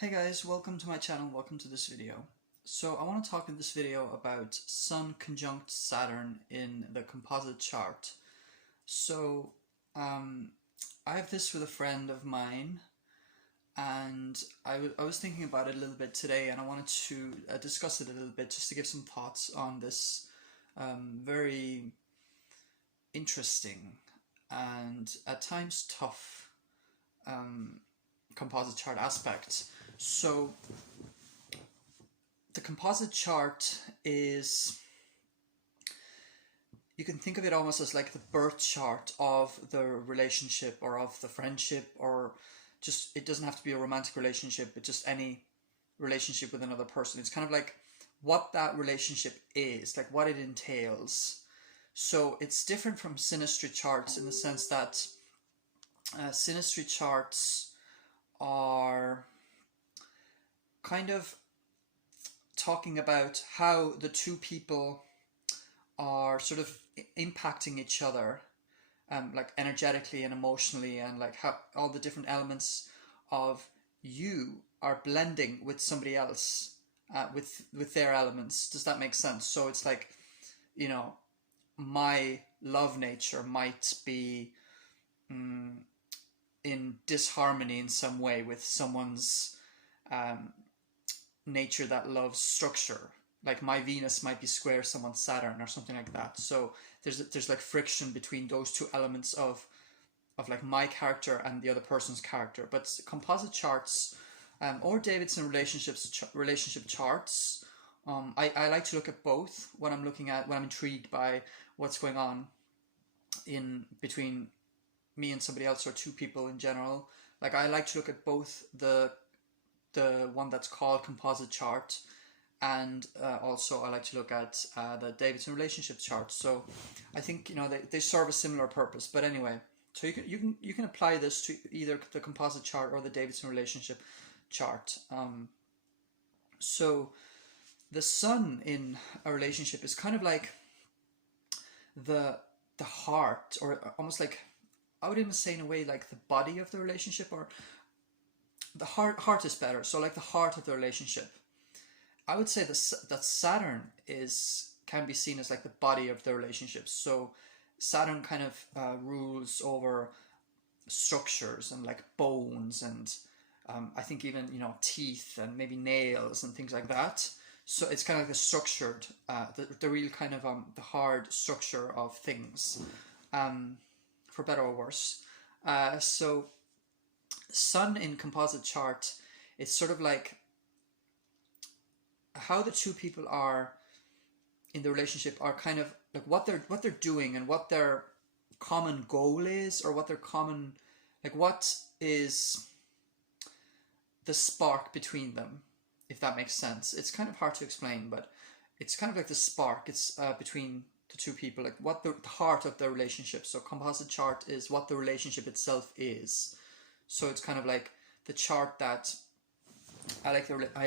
Hey guys, welcome to my channel, welcome to this video. So I want to talk in this video about Sun conjunct Saturn in the composite chart. So I have this with a friend of mine, and I was thinking about it a little bit today, and I wanted to discuss it a little bit just to give some thoughts on this very interesting and at times tough composite chart aspect. So the composite chart is, you can think of it almost as like the birth chart of the relationship or of the friendship, or just, it doesn't have to be a romantic relationship, but just any relationship with another person. It's kind of like what that relationship is, like what it entails. So it's different from synastry charts in the sense that synastry charts are kind of talking about how the two people are sort of impacting each other, like energetically and emotionally, and like how all the different elements of you are blending with somebody else, with their elements. Does that make sense? So it's like, you know, my love nature might be in disharmony in some way with someone's nature that loves structure. Like my Venus might be square someone's Saturn or something like that. So there's like friction between those two elements of like my character and the other person's character. But composite charts, or Davidson relationship charts, I like to look at both when I'm intrigued by what's going on in between me and somebody else, or two people in general. Like I like to look at both the one that's called composite chart, and also I like to look at the Davidson relationship chart. So I think, you know, they serve a similar purpose. But anyway, so you can apply this to either the composite chart or the Davidson relationship chart. So the sun in a relationship is kind of like the heart, or almost like, I would even say in a way like the body of the relationship, or the heart is better. So like the heart of the relationship. I would say that Saturn can be seen as like the body of the relationship. So Saturn kind of rules over structures and like bones, and I think even, you know, teeth and maybe nails and things like that. So it's kind of like the structured, the real kind of the hard structure of things, for better or worse. So Sun in composite chart, it's sort of like how the two people are in the relationship are kind of like what they're doing, and what their common goal is, or what their common, like what is the spark between them, if that makes sense. It's kind of hard to explain, but it's kind of like the spark. It's between the two people, like what the heart of the relationship. So composite chart is what the relationship itself is. So it's kind of like the chart that I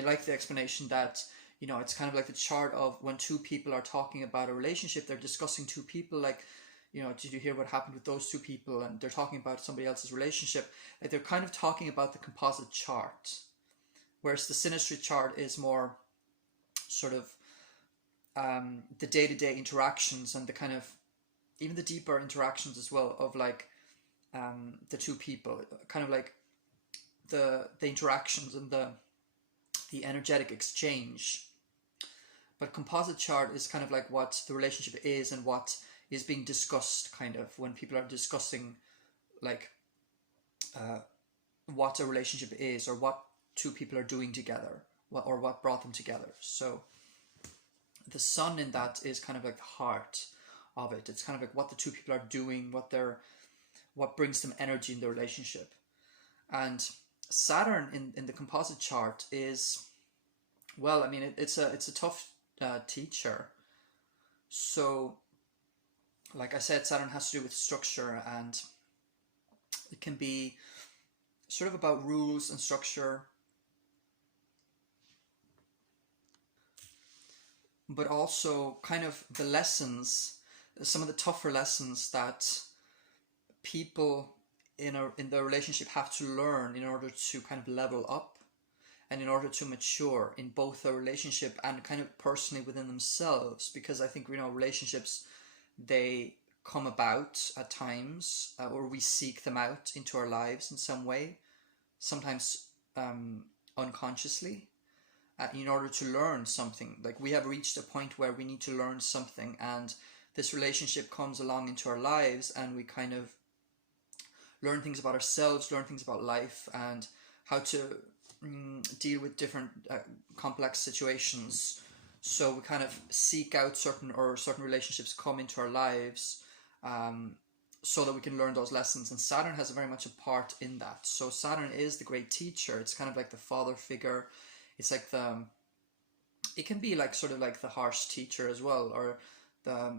like the explanation that, you know, it's kind of like the chart of when two people are talking about a relationship, they're discussing two people, like, you know, did you hear what happened with those two people? And they're talking about somebody else's relationship. Like they're kind of talking about the composite chart, whereas the synastry chart is more sort of the day-to-day interactions, and the kind of even the deeper interactions as well of like the two people, kind of like the interactions and the energetic exchange. But composite chart is kind of like what the relationship is and what is being discussed, kind of when people are discussing like what a relationship is, or what two people are doing together, or what brought them together. So the sun in that is kind of like the heart of it. It's kind of like what the two people are doing, what brings them energy in the relationship. And Saturn in the composite chart is, well, I mean, it's a tough teacher. So like I said, Saturn has to do with structure, and it can be sort of about rules and structure, but also kind of the lessons, some of the tougher lessons that people in the relationship have to learn in order to kind of level up. and in order to mature in both a relationship and kind of personally within themselves. Because I think, relationships, they come about at times, or we seek them out into our lives in some way, sometimes unconsciously, in order to learn something. Like, we have reached a point where we need to learn something, and this relationship comes along into our lives, and we kind of learn things about ourselves, learn things about life, and how to deal with different complex situations. So we kind of seek out certain relationships come into our lives, so that we can learn those lessons. And Saturn has very much a part in that. So Saturn is the great teacher. It's kind of like the father figure. It's like it can be like sort of like the harsh teacher as well, or the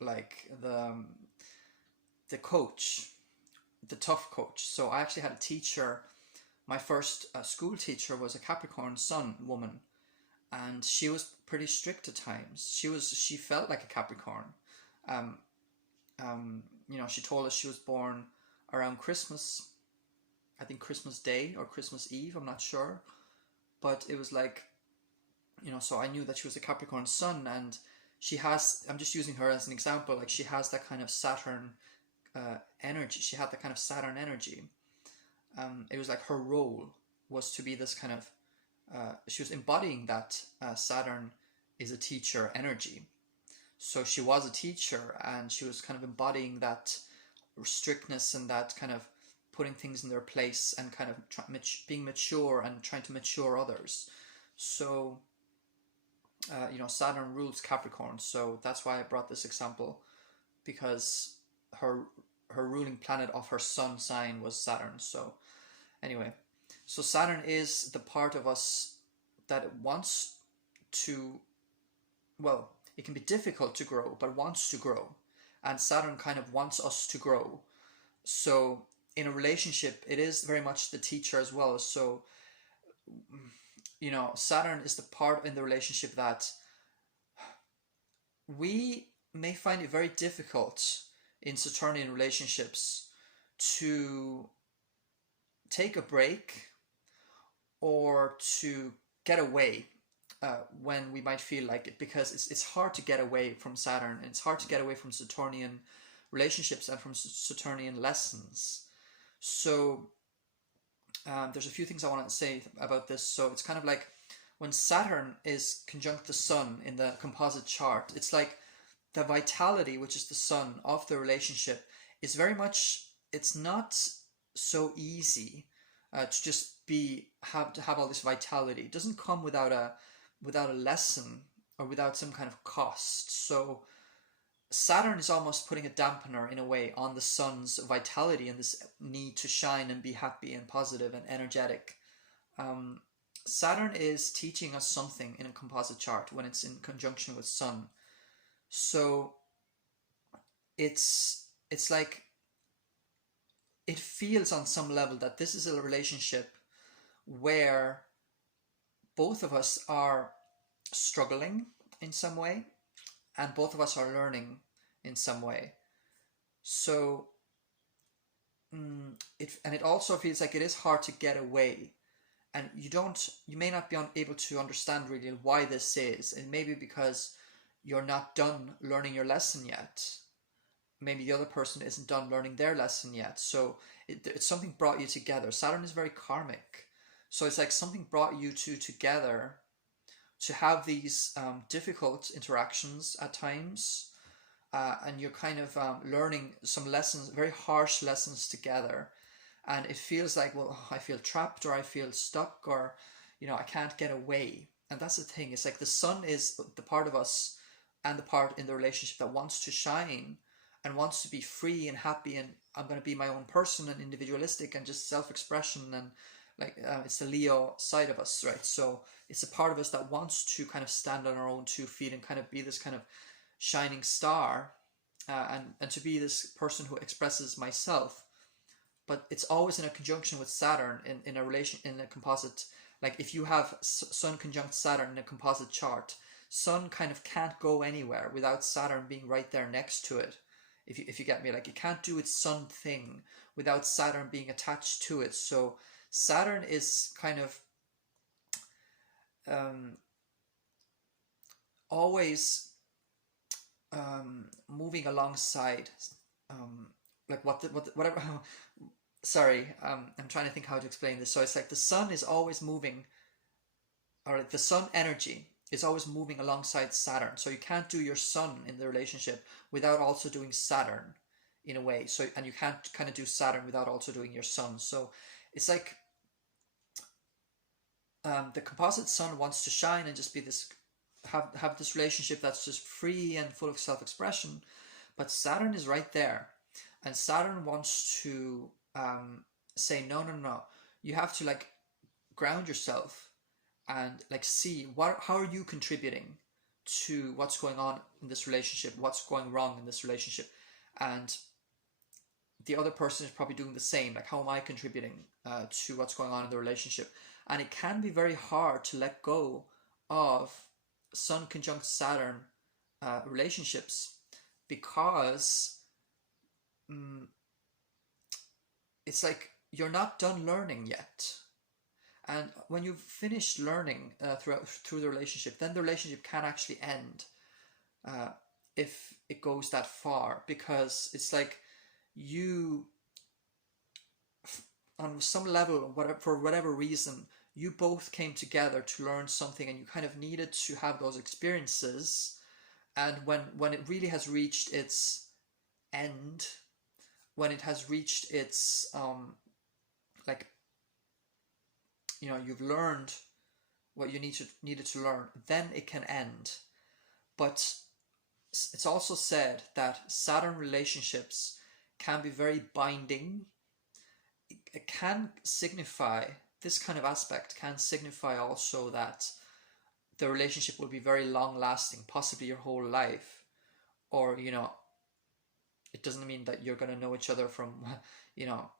like the coach, the tough coach. So I actually had a teacher. My first school teacher was a Capricorn Sun woman, and she was pretty strict at times. She felt like a Capricorn. She told us she was born around Christmas. I think Christmas Day or Christmas Eve, I'm not sure. But it was like, so I knew that she was a Capricorn Sun, and she has, I'm just using her as an example, like she has that kind of Saturn energy. She had that kind of Saturn energy. It was like her role was to be this kind of, she was embodying that Saturn is a teacher energy. So she was a teacher, and she was kind of embodying that strictness and that kind of putting things in their place, and kind of being mature and trying to mature others. So, Saturn rules Capricorn. So that's why I brought this example, because her ruling planet of her sun sign was Saturn. So anyway, so Saturn is the part of us that wants to, well, it can be difficult to grow, but wants to grow. And Saturn kind of wants us to grow. So in a relationship, it is very much the teacher as well. So, Saturn is the part in the relationship that we may find it very difficult in Saturnian relationships to take a break or to get away when we might feel like it, because it's hard to get away from Saturn, and it's hard to get away from Saturnian relationships and from Saturnian lessons. So there's a few things I want to say about this. So it's kind of like when Saturn is conjunct the Sun in the composite chart, it's like the vitality, which is the sun of the relationship, is very much, it's not so easy to just have all this vitality. It doesn't come without a lesson or without some kind of cost. So Saturn is almost putting a dampener in a way on the sun's vitality and this need to shine and be happy and positive and energetic. Saturn is teaching us something in a composite chart when it's in conjunction with Sun. So it's like, it feels on some level that this is a relationship where both of us are struggling in some way, and both of us are learning in some way. So it also feels like it is hard to get away, and you may not be able to understand really why this is. And maybe because you're not done learning your lesson yet. Maybe the other person isn't done learning their lesson yet. So it's something brought you together. Saturn is very karmic. So it's like something brought you two together to have these difficult interactions at times. And you're kind of learning some lessons, very harsh lessons together. And it feels like, well, I feel trapped, or I feel stuck, or, I can't get away. And that's the thing. It's like the sun is the part of us and the part in the relationship that wants to shine and wants to be free and happy, and I'm going to be my own person and individualistic and just self-expression, and like it's the Leo side of us, right? So it's a part of us that wants to kind of stand on our own 2 feet and kind of be this kind of shining star, and to be this person who expresses myself. But it's always in a conjunction with Saturn in a relation, in a composite. Like if you have Sun conjunct Saturn in a composite chart, Sun kind of can't go anywhere without Saturn being right there next to it. If you get me, like it can't do its Sun thing without Saturn being attached to it. So Saturn is kind of um, always moving alongside, um, like whatever. Sorry, I'm trying to think how to explain this. So it's like the sun is always moving, or like the sun energy is always moving alongside Saturn. So you can't do your sun in the relationship without also doing Saturn in a way. So, and you can't kind of do Saturn without also doing your sun. So it's like the composite sun wants to shine and just be this, have this relationship that's just free and full of self-expression, but Saturn is right there, and Saturn wants to say no, no, no. You have to like ground yourself and like see how are you contributing to what's going on in this relationship, what's going wrong in this relationship, and the other person is probably doing the same. Like, how am I contributing to what's going on in the relationship? And it can be very hard to let go of Sun conjunct Saturn relationships, because it's like you're not done learning yet. And when you've finished learning through the relationship, then the relationship can actually end if it goes that far, because it's like you, on some level, whatever, for whatever reason, you both came together to learn something, and you kind of needed to have those experiences. And when it really has reached its end, when it has reached its like, you know, you've learned what you needed to learn, then it can end. But it's also said that Saturn relationships can be very binding. It can signify, this kind of aspect can signify also that the relationship will be very long lasting, possibly your whole life. Or, you know, it doesn't mean that you're going to know each other from, you know,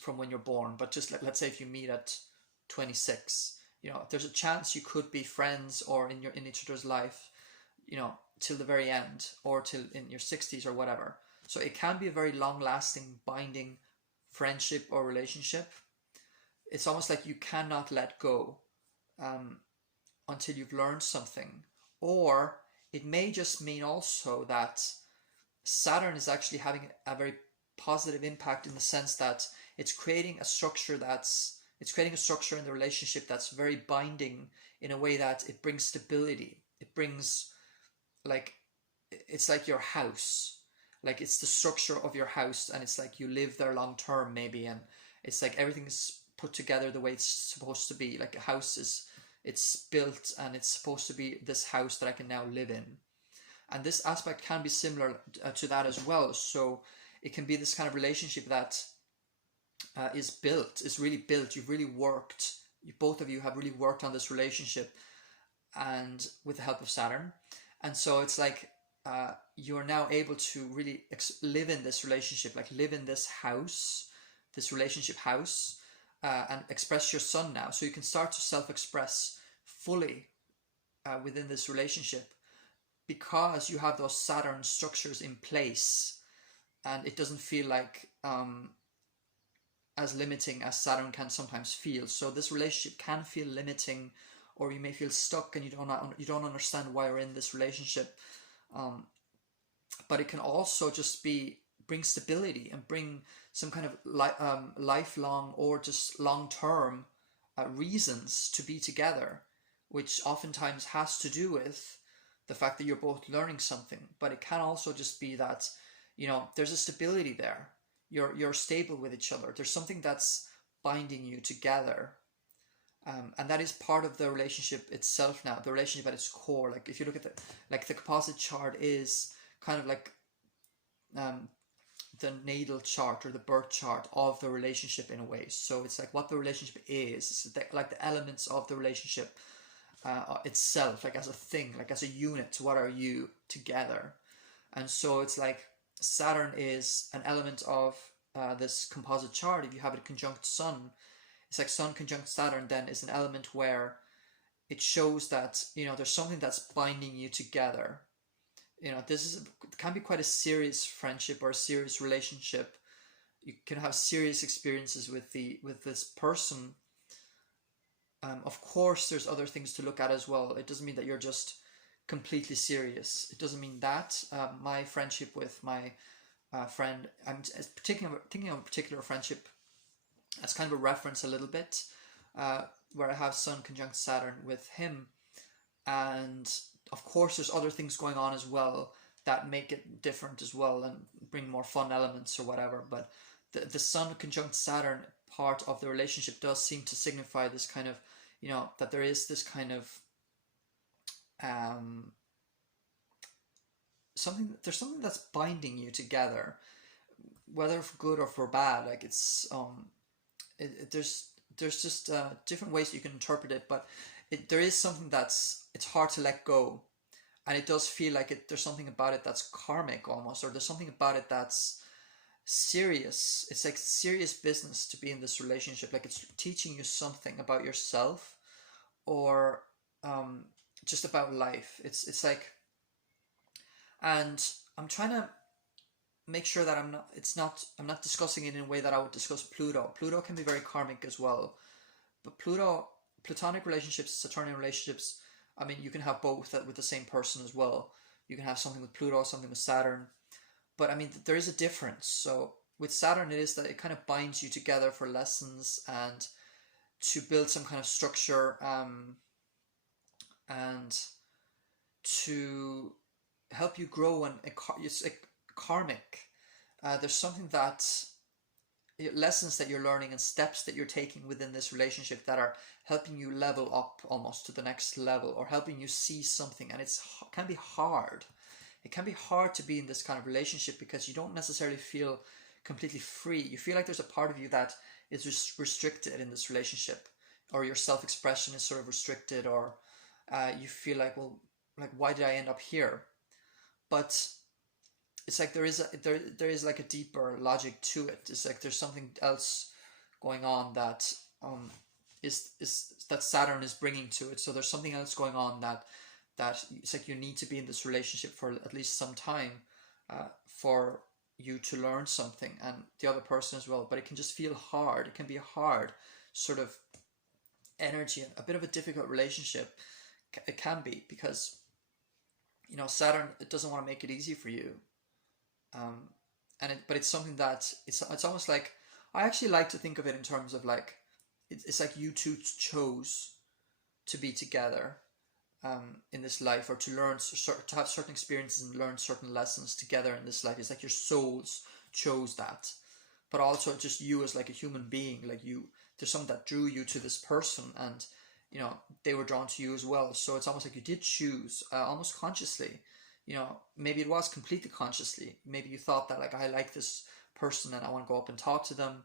from when you're born, but just let's say if you meet at 26, you know, there's a chance you could be friends or in each other's life, you know, till the very end, or till in your 60s or whatever. So it can be a very long lasting, binding friendship or relationship. It's almost like you cannot let go until you've learned something. Or it may just mean also that Saturn is actually having a very positive impact, in the sense that it's creating a structure in the relationship that's very binding, in a way that it brings stability. It brings, like, it's like your house, like it's the structure of your house, and it's like you live there long term maybe, and it's like everything's put together the way it's supposed to be. Like a house is, it's built and it's supposed to be this house that I can now live in. And this aspect can be similar to that as well. So it can be this kind of relationship that is really built. You've really worked, both of you have really worked on this relationship, and with the help of Saturn. And so it's like you're now able to really live in this relationship, like live in this house, this relationship house, and express your sun now. So you can start to self-express fully within this relationship, because you have those Saturn structures in place, and it doesn't feel like as limiting as Saturn can sometimes feel. So this relationship can feel limiting, or you may feel stuck and you don't understand why you're in this relationship. But it can also just bring stability and bring some kind of lifelong or just long-term reasons to be together, which oftentimes has to do with the fact that you're both learning something. But it can also just be that, you know, there's a stability there. You're stable with each other. There's something that's binding you together. And that is part of the relationship itself now, the relationship at its core. Like if you look at the composite chart is kind of like the natal chart or the birth chart of the relationship in a way. So it's like what the relationship is, it's like the elements of the relationship itself, like as a thing, like as a unit. What are you together? And so it's like Saturn is an element of this composite chart. If you have it conjunct Sun, it's like Sun conjunct Saturn then is an element where it shows that, you know, there's something that's binding you together. You know, can be quite a serious friendship or a serious relationship. you can have serious experiences with this person. Of course, there's other things to look at as well. It doesn't mean that you're just completely serious. It doesn't mean that. My friendship with my friend, I'm thinking of a particular friendship as kind of a reference a little bit, where I have Sun conjunct Saturn with him, and of course there's other things going on as well that make it different as well and bring more fun elements or whatever. But the Sun conjunct Saturn part of the relationship does seem to signify this kind of, you know, that there is this kind of there's something that's binding you together, whether for good or for bad. Like it's there's just different ways you can interpret it, but there is something it's hard to let go, and it does feel like there's something about it that's karmic almost, or there's something about it that's serious. It's like serious business to be in this relationship. Like it's teaching you something about yourself, or just about life. It's like, and I'm trying to make sure that I'm not discussing it in a way that I would discuss Pluto. Pluto can be very karmic as well, but platonic relationships, Saturnian relationships, I mean, you can have both with the same person as well. You can have something with Pluto, something with Saturn, but I mean, there is a difference. So with Saturn, it is that it kind of binds you together for lessons and to build some kind of structure, and to help you grow. And it's like karmic. There's something that lessons that you're learning and steps that you're taking within this relationship that are helping you level up almost to the next level, or helping you see something. And can be hard. It can be hard to be in this kind of relationship because you don't necessarily feel completely free. You feel like there's a part of you that is restricted in this relationship, or your self-expression is sort of restricted, or you feel like, well, like, why did I end up here? But it's like there is like a deeper logic to it. It's like there's something else going on that is that Saturn is bringing to it. So there's something else going on that it's like you need to be in this relationship for at least some time, for you to learn something, and the other person as well. But it can just feel hard. It can be a hard sort of energy, a bit of a difficult relationship. It can be because, you know, Saturn, it doesn't want to make it easy for you. But it's something that it's almost like, I actually like to think of it in terms of like, it's like you two chose to be together in this life, or to learn, to have certain experiences and learn certain lessons together in this life. It's like your souls chose that, but also just you as like a human being, like there's something that drew you to this person, and you know, they were drawn to you as well. So it's almost like you did choose, almost consciously. You know, maybe it was completely consciously. Maybe you thought that, like, I like this person and I want to go up and talk to them.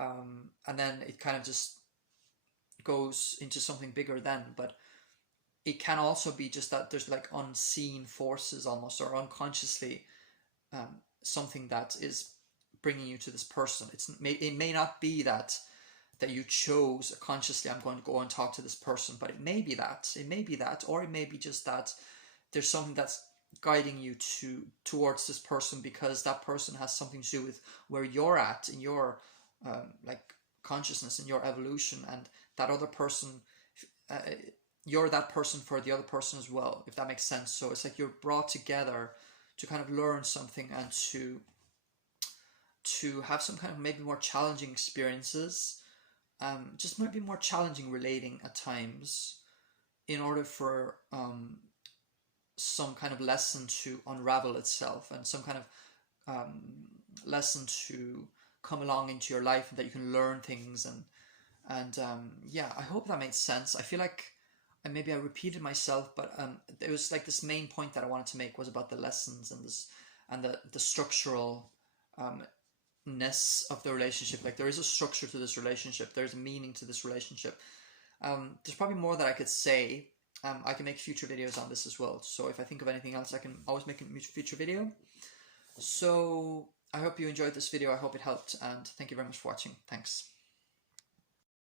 And then it kind of just goes into something bigger then. But it can also be just that there's like unseen forces almost, or unconsciously, something that is bringing you to this person. It may not be that you chose consciously, I'm going to go and talk to this person, but it may be that, or it may be just that there's something that's guiding you towards this person, because that person has something to do with where you're at in your like consciousness and your evolution, and that other person, you're that person for the other person as well, if that makes sense. So it's like you're brought together to kind of learn something, and to have some kind of maybe more challenging experiences, just might be more challenging relating at times, in order for some kind of lesson to unravel itself, and some kind of lesson to come along into your life, and that you can learn things. And yeah, I hope that made sense. I feel like maybe I repeated myself, but it was like this main point that I wanted to make was about the lessons and the structural ness of the relationship. Like, there is a structure to this relationship, there's a meaning to this relationship. There's probably more that I could say. I can make future videos on this as well, so if I think of anything else, I can always make a future video. So I hope you enjoyed this video, I hope it helped, and thank you very much for watching. Thanks.